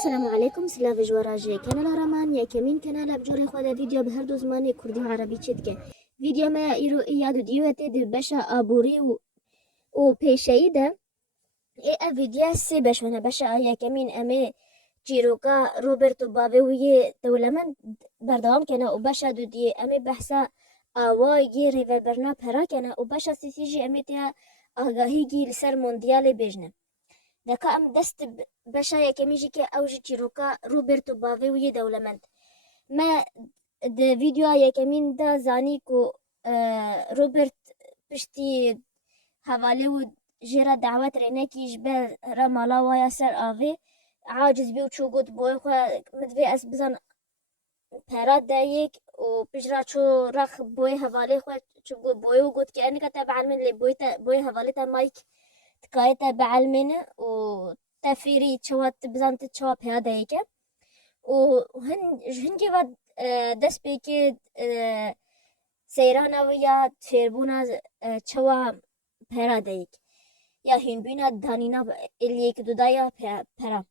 السلام عليكم سلاف جوراجي كانال هرمان يا كمين كانال بجوري خدا فيديو بهردو زماني كردي وعربي تشدك فيديو ما يرو إيادو ديوتي دي باشا أبوري و بيشايدة إيه فيديو سي باش وانا باشا يا كمين أمي جيروكا روبرتو بابي ويه دولمن بردوام كنا وباشا دو دي أمي بحثا آواي ريفربرنا برا كنا وباشا سيسيجي أمي تيا آگاهيگي لسر مونديالي بيجنه دەکا ئەم دەست بەشە یەکەمیژی کە ئەوژی چیرۆکە روبرت و باڤێ ویە دەوڵەمەند مە ڤیدیۆ یەکەمیندا زانی و روبرت پشتی هەڤالێ و ژێرە داوەت ڕێنەکیش بە رە ماڵا وایە سەر ئاڤێ عاجز بێ و چۆ گوت بۆی خۆ مدوێ ئەس بزان پەرات دایەک و پژرا چۆ ڕەخ بۆی هەڤالێ خۆ چ بۆی و گوت کە ئەنکە تەبعا من لێ بۆی هەڤالێتە مایک تكايتا بعلمنا وتفيري تشوات بزانت تشوا بهذا هيك وهنجي بعد دس بيكي سيرانا ويا تفيربونا تشوا بهذا هيك يا هين بينا دانينا اللي يك دودايا بهرا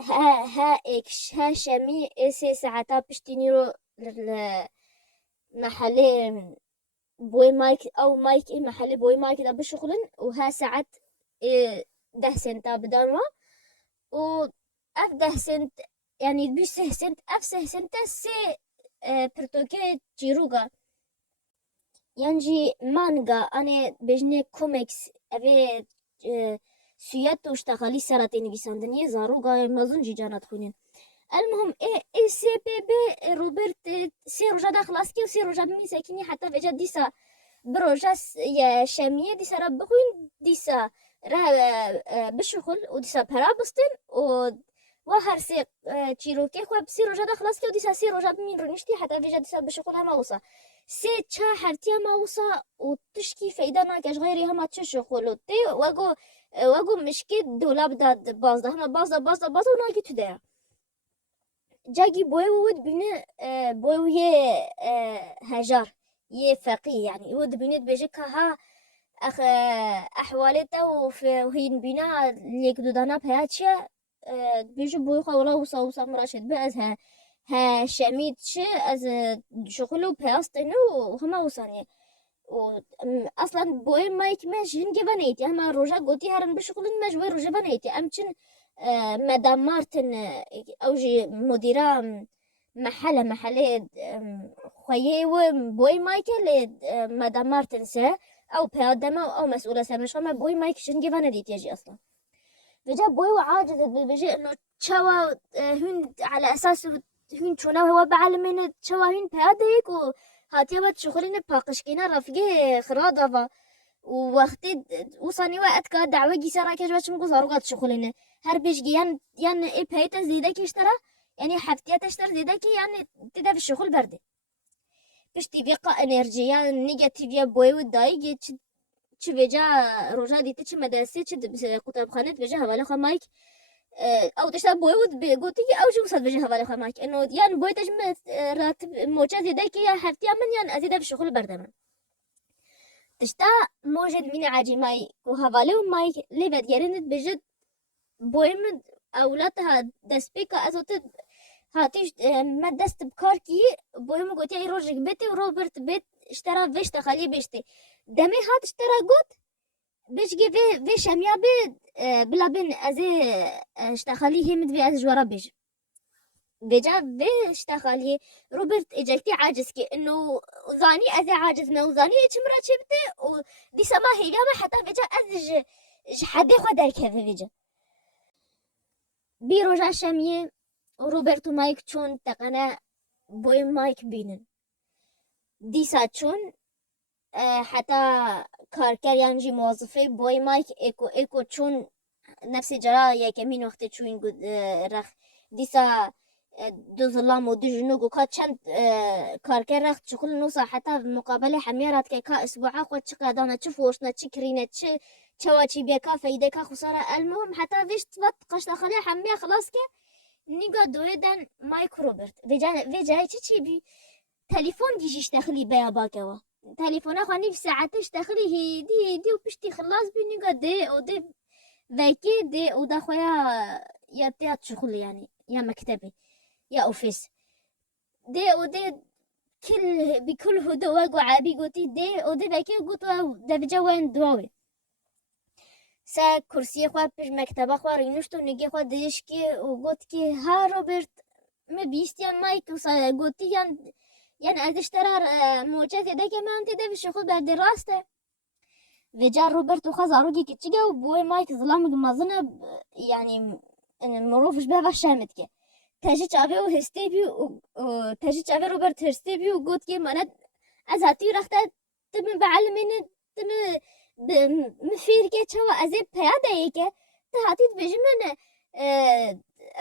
ها اكش ها شمي اسي ساعتا بشتينيرو محلي بوي مايك او مايك اي محلي بوي مايك دا بشغلن وها ساعات 10 سنتا بدانوا و اف 10 سنت يعني بيش 6 سنت اف 6 سنتا سي برتوكي جيروغا ينجي مانجا انا بجني كوميكس افي سيات واشتغالي سراتي نفيساندني زاروغا مازنجي جانات خونين المهم اي سي بي بي روبرت سي روجا خلاصكي وسي روجا مساكيني حتى فيجا ديسا بروجاس يا شامية ديسا ربخوين ديسا راه بشغل وديسا برابستن وهر سي تشيروكي خو بسي روجا خلاصكي وديسا سي روجا من رنشتي حتى فيجا ديسا بشغل هما وصا سي تشا حرتي ما وصا وتشكي فايدة ناكاش غيري هما تشغل وتي واقو مشكي دولاب داد باز هما باز وناكي تدير جاكي بوي ود بينا بوي ويه هجار يه فقيه يعني ود بينا بيجيك ها أحوالته وهي بينا ليك دودانا بهاتشا بيجي بوي خاولا وصا مراشد بأزها ها شميت شي از شغلو بهاستنو وهما وصاني اصلا بوي مايك ماش هنجي بنيتي هما روجا قوتي هرن بشغل ماجوي روجا بنيتي امشن مدام مارتن اوجي مديرة محلي خويه بوي مايكل مدام مارتن سه او بيادما او مسؤولة سه مش هما بوي مايك شنجي بناديت يجي اصلا فجا بوي وعاجز بيجي انه تشوا هن على اساس هن شونا هو بعلمين تشوا هن بهاديك وهاتي وقت شغلين باقشكينا رفقي خرادة ووقتي وصاني وقت كاد دعوة جيسارا كاش باش مقو زاروغات شغلين هر بيشجي يعني ايه بهيتا زيدك اشترى يعني حفتيات اشتر زيدك يعني تدا في الشغل بردي باش تبقى انرجيا نيجاتيفيا بوي ودايجي تش بيجا روجا ديتي تش مدرسة تش كتاب خانت بيجا هوالا خمايك او تشتا بوي ود قوتي او جو صد بيجا هوالا خمايك انه يعني بوي تجمع راتب موجة زيدك يا حفتيا من يعني ازيدا في الشغل بردمان تشتا موجد من عاجي ماي وهواليو ماي لي بديرند بجد بويمد اولادها دسبيكا ازوت هاتيش ما دست بكاركي بويم قلت اي روجك بيتي وروبرت بيت اشترى فيش تخلي بيشتي دمي هات اشترى قوت بيشجي في شميا بيد بلا بين ازي اشتخلي هم في از جورا بيج بيجا في اشتخلي روبرت اجلتي عاجز كي انه ظاني ازي عاجزنا وظاني اتمرا شبتي ودي سما هي ما حتى بيجا از حدي خداك هذا بيجا بيروجا شميه روبرتو مايك چون تقنا بوي مايك بينن ديسا چون حتى كاركر يانجي موظفي بوي مايك ايكو چون نفس جرا يكمين وقت چون رخ ديسا دو ظلام و دو جنوب وكا چند كاركر رخ شغل نوصا حتى مقابلة حميرات كا اسبوعا خود چقا دانا چه فوشنا چه كرينة چوا چي بيكا فايدكا خسارة المهم حتى فيش تفت قشتا خليها حمية خلاص كا نيجا دويدن مايك روبرت فيجا چي بي تليفون جيش تخلي بيا باكوا تليفون اخواني في ساعتش تخلي هي دي وبشتي خلاص بي نيجا دي او دي وکی دی او دا خویا یا تیات شغل يعني يا مكتبي يا اوفيس دي او دي كل بكل هدوء وعابي قوتي دي او دي بكي قوتو دبجا وين دواوي سا كرسي خوا پیش مكتبه خوا رینوشتو نگه خوا دیش که و گوت که ها روبرت ما بیستیم مایک و سا گوتی یان ازش ترار موجه تیده که من تیده بشه خود برده راسته و جا روبرت و خواز آروگی که چیگه و بوی مایک ظلام مازنه يعني مروفش به شامت که تاجي چاوه و هسته بی و تاجي چاوه روبرت هسته بی و گوت که منت از هاتی رخته تم بعلمینه تم مفیر که چوا از پیاده ای که تا هاتید بجی من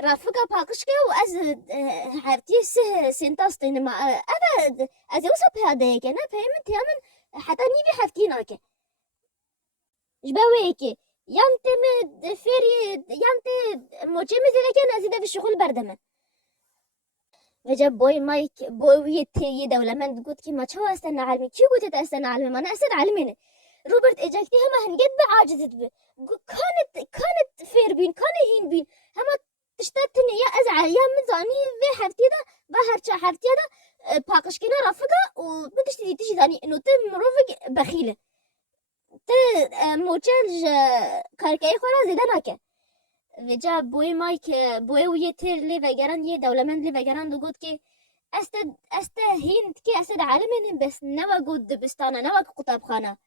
رافقا پاکش که و از هرتی سنتاستین ما اوه از اوسا پیاده ای که نه پیمن تیامن حتی نیوی هفتی ناکه جباوه که یان تم فیری یان تم موچه مزیده که نزیده به شغل بردمن و جب بوی مایک بوی تیه دولمند گفت که ما چه استن علمی کی گفت استن علمی من استن علمینه روبرت اجاكتي هما هنقد بعاجزت به كانت فير بين كان هين بين هما تشتتني يا ازعل يا من زاني في حفتي ده بهرشا حفتي ده باقش كنا رفقة وبتشتي تيجي ثاني انه تم رفق بخيلة ت موچلج كاركاي خورا زيدناكه وجا بوی مایک بوی وی تر لی وگران یه دولمند لی وگران دو گفت که است هند که است عالمین بس نوا گود دبستانه نوا قطبخانه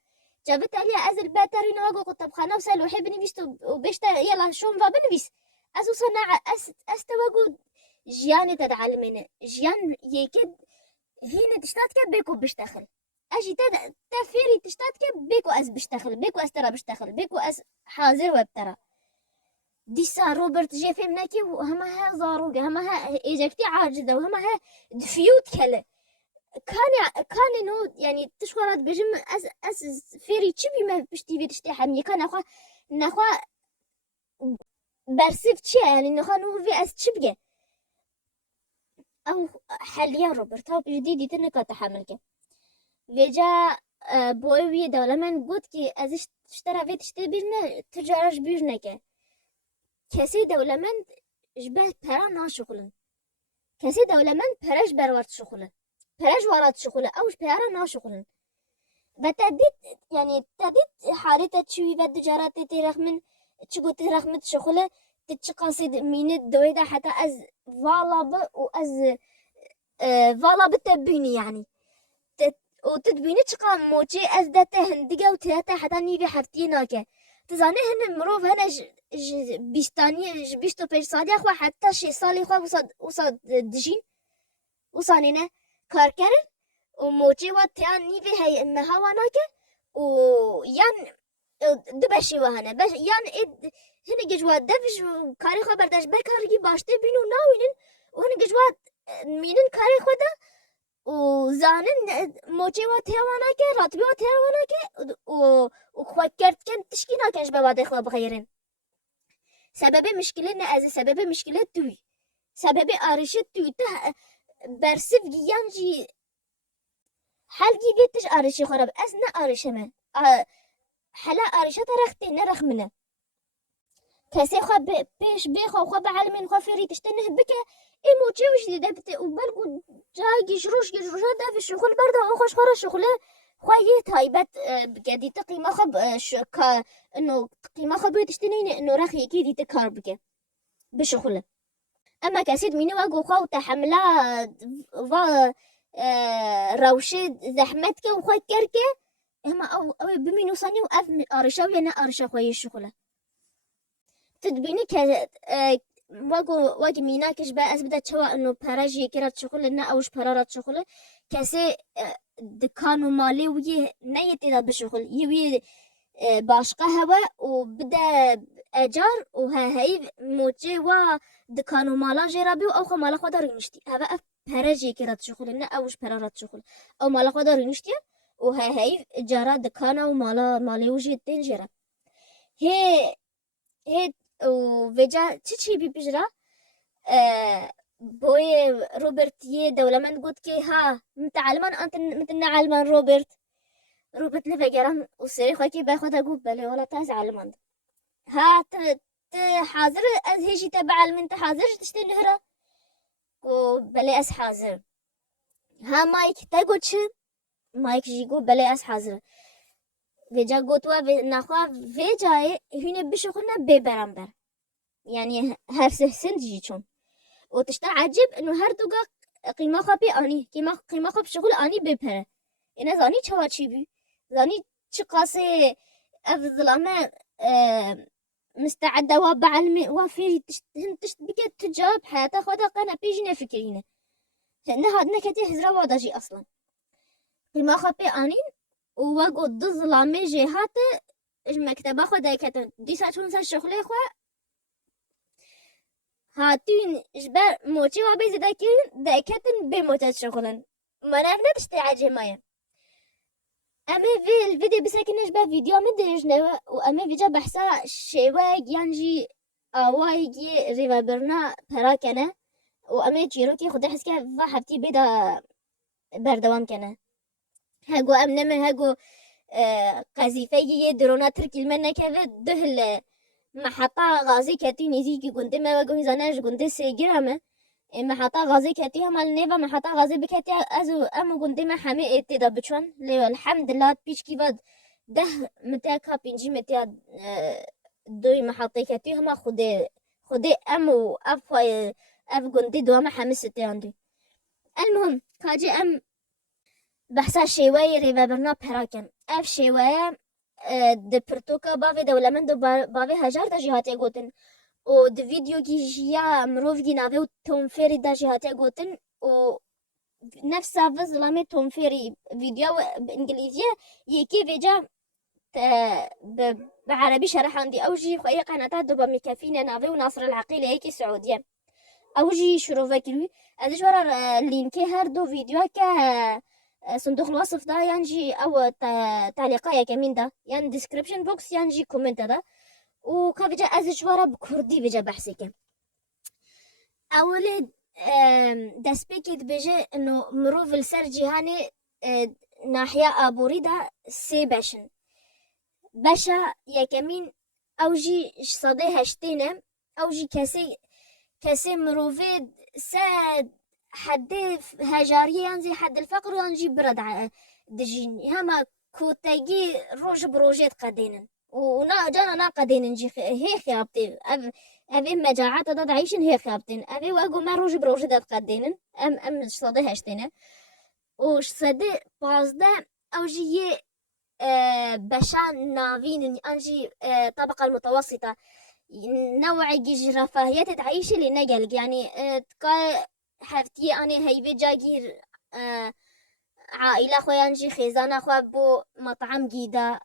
جابت عليها ازل باتري نواقو قطبخانه وسالوحي بنفيس وبشتا يلا شوم فا بنفيس ازو صناعة استواقو جياني تدعلمين جيان يكد هنا تشتات كب بيكو بشتخل اجي تفيري تشتات كب بيكو از بشتخل بيكو از ترى بشتخل بيكو از حاضر وبترى ديسا روبرت جي فهمناكي وهما ها زاروقة هما ها اجاكتي عاجزة وهما ها دفيوت كله كان نو يعني تشخرات بجم أس فيري تشبي ما بشتي في تشتي حمي كان نخوا برسيف تشي يعني نخوا نو في أس تشبجة أو حاليا روبرت هاو بجديدي تنكا تحملك وجا بوي دولة من قلت كي أزش تشترى في تشتي بيجنا تجارش بيجنا كسي دولة من جبه برا ناشغلن كسي دولة من براش بروارد شغلن براش وارد شغله أوش برا ناشغلن بتديت يعني تديت حالته تشوي بد جارات ترخمن تشقو ترخمن شغله تتشقاصد مين دويدا حتى از فالا ب وأز فالا بتبيني يعني وتدبيني تشقا موجي از دته هندقة وتلاته حتى نيفي حفتيناكه تزاني هن مروف هنا بيستاني بيستو بيش صالي أخوة حتى شي صالي أخوة وصاد دجين وصانينا كاركرن وموجي واتيان نيفي هاي مهواناكه ويان دبشي وهنا بس يان هنا جوات دفش وكاري خبر داش بكاري باشته بينو ناوينن وهنا جوات مينن كاري خدا وزانن موجي واتيواناكه راتبي واتيواناكه وخوكرت كان تشكينا كاش بواد خوا بغيرن سبب مشكلة از سبب مشكلة توي سبب آرشت توي ته برسف جيانجي حلقي بيتش آرشي خراب از نه آرشمه حلا آرشة رختي نرخ منه كاسي خوا بيش بيخوا خوا بعلمين خوا فيري تشتنه بك موجي وش دبت وبلقو جاي جروش ده في الشغل برضه وخوش خرا شغله خوايت هاي بات بقدي تقيمة خب انه قيمة خب تشتنين انه رخي كيدي تكار بك بشغله اما كاسيد مينو واقو خوا تحملا فا روشي زحمتك وخوا كركه هما او بمينو صاني وأف أرشاوي أنا أرشا خوي شغله تدبيني واقو ميناكش بقى أثبتت شوا إنه براجي كرات شغل إنه أوش برارات شغله كسي دكانو مالي ويه نيت إذا بشغل يوي باشقة هوا وبدا أجار وهاي موجي دكانو مالا جرابي أو خمالا خداري نشتي هوا براجي كرات شغل إنه أوش برارات شغل أو مالا خداري نشتي وهاي جارا دكانا ومالا مالي وجي تنجرة هي وفيجا تشي بيجرا بوي روبرت يه دولة من قلت كي ها متعلمان أنت متنا علمان روبرت لفجران وسري خوكي باخد أقول بلي ولا تاز علمان ها حاضر از هيجي تبع المنت حاضر تشتي نهرة و بلي از حاضر ها مايك تاگو چه مايك جيگو بلي از حاضر ویجا گوتوا نخوا ویجای هونه بشخونا ببرنبر يعني هر سهسن جي چون وتشتا عجب انه هر دوغا قيمة خوا بي اني قيمة خوا بشغل اني بپره انا زاني چوا چي بي زاني چه قاسي اف ظلامه مستعدة وبعلمي وفي هن تشت بكت تجاوب حياتها خدا قانا بيجي نفكرينه لأن هاد نكتي حزرة واداجي أصلا قيمة خوا بي اني وواقو دو ظلامي جهات مكتبه خدا كتن دي ساعتون سا شغله خوا هاتين جبر موتي وابي داكتن بموتات شغلن ما نعرف تشتي عجمايا اما في الفيديو بساكن نجبه فيديو مدرجنا واما فيجا بحثا شواق ينجي اوايجي ريفابرنا براكنا واما جيروكي خد حسكا فحبتي بيدا بردوام كنا هاقو امنا من هاقو قذيفة درونا تركي المنا كذا دهل محطة غازي كاتي نيزيكي كنت ما وقوي زناج كنت سيجرامه محطة غازي كاتي هم النيفا محطة غازي بكاتي أزو أما كنت ما حمي اتدا بچون لي الحمد لله بيش كيفاد ده متاكا بينجي متى دوي محطة كاتي هما خدي أمو أف كنت دو ما حمستي عندي المهم كاجي أم بحثا شواي ريفابرنا براكن اف شواي د پرتوکا باوی دولمن دو باوی هجار دا جهاتی گوتن و د ویدیو کی جیا مروف گی ناوی و تومفیری دا جهاتی گوتن و نفس ساف ظلامي تومفيري فيديو بإنجليزية يكي فيجا بعربي شرح عندي أوجي خويا قناتات دوبا مكافينا نافي وناصر العقيل هيكي سعودية أوجي شروفا كلوي أدش ورا لينكي هردو فيديو كا صندوق الوصف ده ينجي أو تعليقايا كمين ده يعني ديسكريبشن بوكس ينجي كومنت ده وكافيجا أزش ورا بكردي بيجا بحثك أولي دسبيكيت بيجي إنه مروف السرجي هاني ناحية أبوريدا سي باشا يا كمين أوجي صدي هشتينه أوجي كسي مروفيد ساد حد هجاري ينزي حد الفقر ينجي برد دجين هما كوتاجي روج بروجيت قدينن ونا جانا نا قدينن جي هي خيابتي أبي مجاعات داد عيشن هي خيابتين أبي واقو ما روج بروجيت قدينن أم صدي هشتينه وش صدي بازده أوجي بشان نافين أنجي طبقة المتوسطة نوع جيج رفاهية تعيش اللي نقل يعني تقا حفتي أنا هيبي جاجير عائلة خويا نجي خيزانة خويا بو مطعم جيدا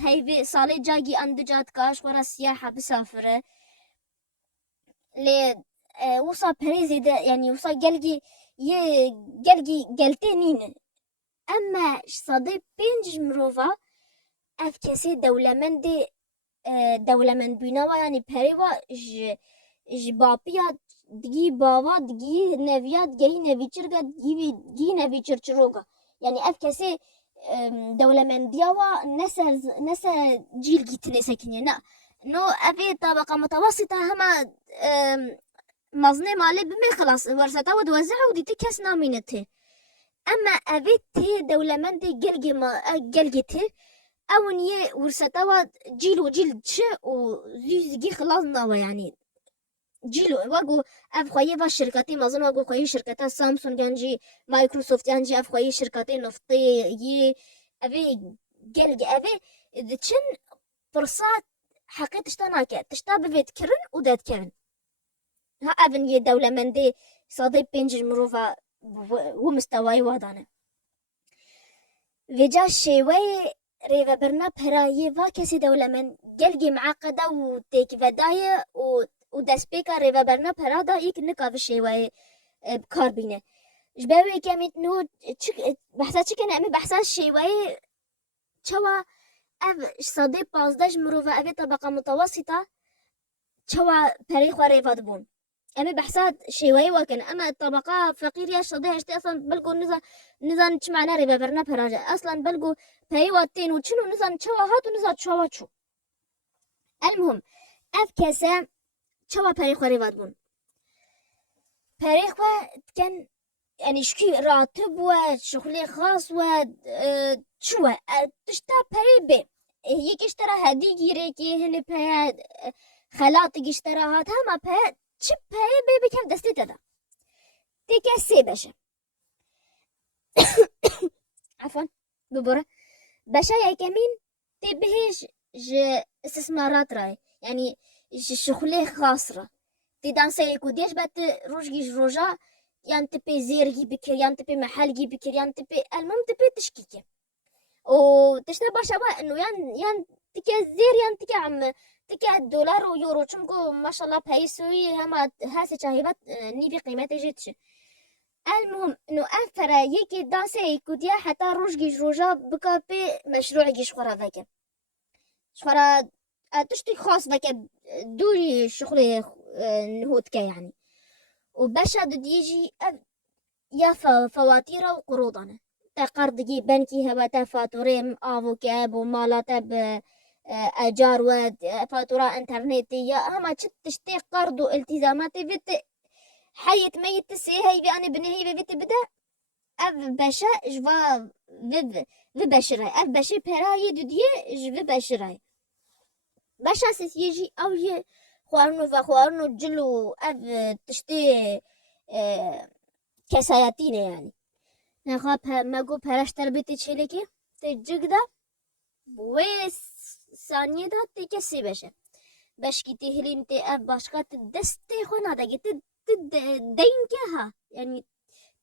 هيبي صالي جاجي أندو جات كاش ورا سياحة بسافرة لي وصا بريزي ده يعني وصا قلقي قلتينين أما صديق بينج مروفا اف كسي دولة من بيناوا يعني بريوا ج بابيا دقي بابا دقي نبيا دقي نبي چرقا دقي نبي چرچروقا يعني اف كسي دولة من دياوا نسا جيل جيتني سكنينا نو افي طبقة متوسطة هما مظني مالي بمي خلاص ورثتا ودوزعوا ودي تكس نامينته اما افي تي دولة من دي قلقي تي أونية ورثتها جيل وجيل تش وزيجي خلاص نوا يعني جيل واقو أفخويه في الشركات ما أظن واقو خويه شركات سامسونج ينجي مايكروسوفت ينجي أفخويه شركات نفطي يي أبي قلق أبي تشن فرصات حقيقة تشتناك تشتابه في تكرن ودات كرن ها أبن يه دولة من دي صادي بينج مروفا ومستواي وادانا فيجا شيوي ريفا برنا براي فا كسي دولة من قلقي معقدة وتيك فداية ودسبيكا ريفا برنا برادا يك نقا في شيوي بكار بينه جباوي كاميت نو بحثا چكن امي بحثا شيوي چوا اف صدي پازداج مروفا اوي طبقة متوسطة چوا بري خوا ريفا دبون امي بحثات شيوي وكن اما الطبقة فقيرية صدي هشتي اصلا بلقو نزان چ معنا ريفا برنا براجة اصلا بلقو پي واتين وچنو نزان چوا هات ونزان چوا چو المهم اف كسا چوا پری خوری واد بون پری خو كان يعني شكي راتب و شغل خاص و شو تشتا پری به يك اشترى هدي گیره که هن پی خلاط اشترى هات هما پی چه پی به بکم دستی دادا تيكا سي باشا عفوا ببرة باشا يا كمين تبهش استثمارات راي يعني شغلي خاصرة تدانسا يكو ديش بات روجي روجا يان تبي زيرجي بكر يان تبي محلجي بكر يان تبي المهم تبي تشكيكي وتشتا باشا بقى انه يان تكي زير يان تكي عم تكي دولار ويورو چونكو ما شاء الله بهيسوي هما هاسي شاهيبات نيبي قيمتي جيتش المهم انه افرا يكي دانسا يكو ديا حتى روجي روجا بكا بي مشروع جيش خورا ذاك شخورا تشتي خاص ذاك دوري شغلي نهوت كا يعني وباشا دو يجي يا فواتير وقروضنا تا قرض بنكي هوا تا فاتوريم افو كاب ومالا تب اجار ود فاتورة انترنتي يا هما تشتي قرض والتزاماتي بت حيت ميت سي هي بأنا بني هي بيت بدا اف باشا جوا في بشراي اف باشا براي دوديه جوا بشراي باشا سيجي او ي خوارنو جلو اف تشتي كسایتینه يعني نخواه مگو پرشتر بیتی چلیکی تی جگده بوی ثانیه ده تی کسی بشه بشکی تی هلین تی اف باشقا تی دستی خو نادگی تی دین که ها يعني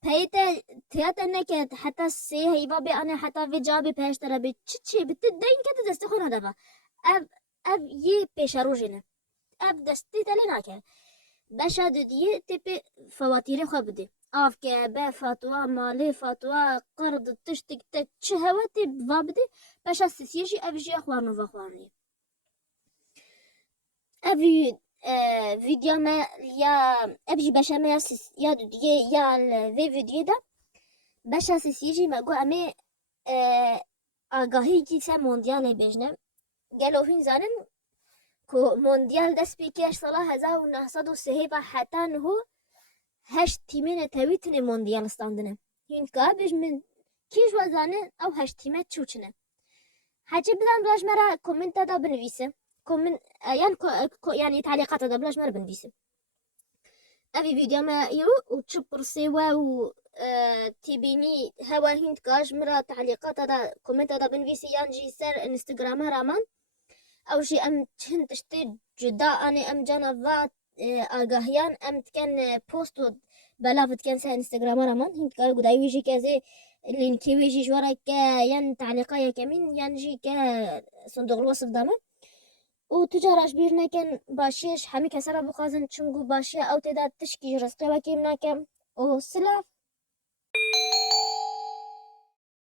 پیتا تیاتا نکه حتی سی هیبا بی آنه حتی وی جابی پرشتر بی چی بیتی دین که تی دستی خو نادگا اف یه پیش روژینه اف دستی تلی نکه باشا دودیه تی پی فواتیری خواه بده آف که به فاتوه مالی فاتوه قرض تشتک تک چه هواتی بوابده باشا سیسیجی اویجی اخوانو و خوانی اوی ویدیو ما یا اویجی باشا ما یا دیگه یا وی ویدیو دا باشا سیسیجی مگو امی آگاهی کی سه موندیال بجنم گلو هین زنن که موندیال دست بیکش سال 1903 و حتی نهو هشت تیمین تویتن موندیال استاندنه هین که بیش من کیش وزانه او هشت تیمت چوچنه حاجی بدم بلاش مرا کومنت دا بنویسه کومنت يعني تعليقات دا بلاش مرا بنویسه اوی ویدیو ما یو و چپر سیوا و تیبینی هوا هند کاش مرا تعليقات دا کومنت دا بنویسه یانجی سر انستغرام هرامان او شي ام چند تشتي جدا اني ام جانا آگاهیان ام تکن پست و بلافت کن سه انستغرام رامان هند کار گدای ویجی که زی لینکی ویجی جوارا که ین تعلیقای کمین ین جی که صندوق الوصف دامه و تجارش بیر نکن باشیش همی کسر بخوازن چونگو باشی او تدا تشکی رزقی وکیم نکم و سلاف